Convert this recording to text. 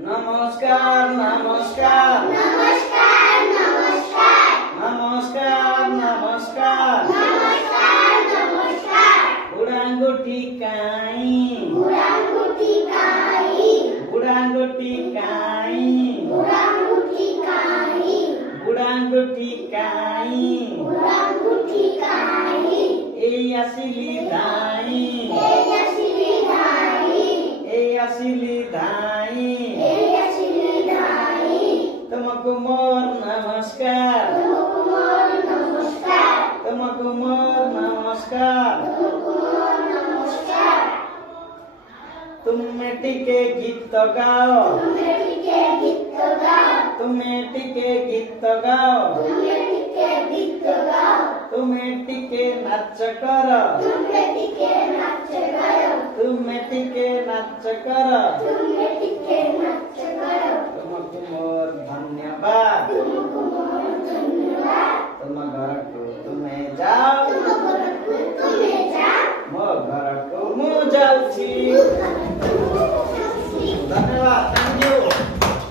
नमस्कार नमस्कार नमस्कार नमस्कार नमस्कार नमस्कार नमस्कार नमस्कार बुढाङ्गुठी काई बुढाङ्गुठी काई बुढाङ्गुठी काई बुढाङ्गुठी काई बुढाङ्गुठी काई बुढाङ्गुठी काई ए असली धाई ए असली धाई ए असली धाई ए असली धाई तुमको मोर नमस्कार तुमको मोर नमस्कार तुमको मोर नमस्कार तुमको मोर नमस्कार तुम्हें टिके गीत गाओ तुम्हें टिके गीत गाओ तुम्हें टिके गीत गाओ तुम्हें टिके गीत गाओ तुम्हें टिके नाच कर तुम्हें टिके नाच गाओ तुम्हें टिके नाच कर तुम्हें टिके नाच गाओ तुमको मोर धन्यवाद तुमको मोर धन्यवाद तुम घरको तुम्हें जाओ तुम घरको तुम्हें जा म घरको म जाउँछु धन्यवाद।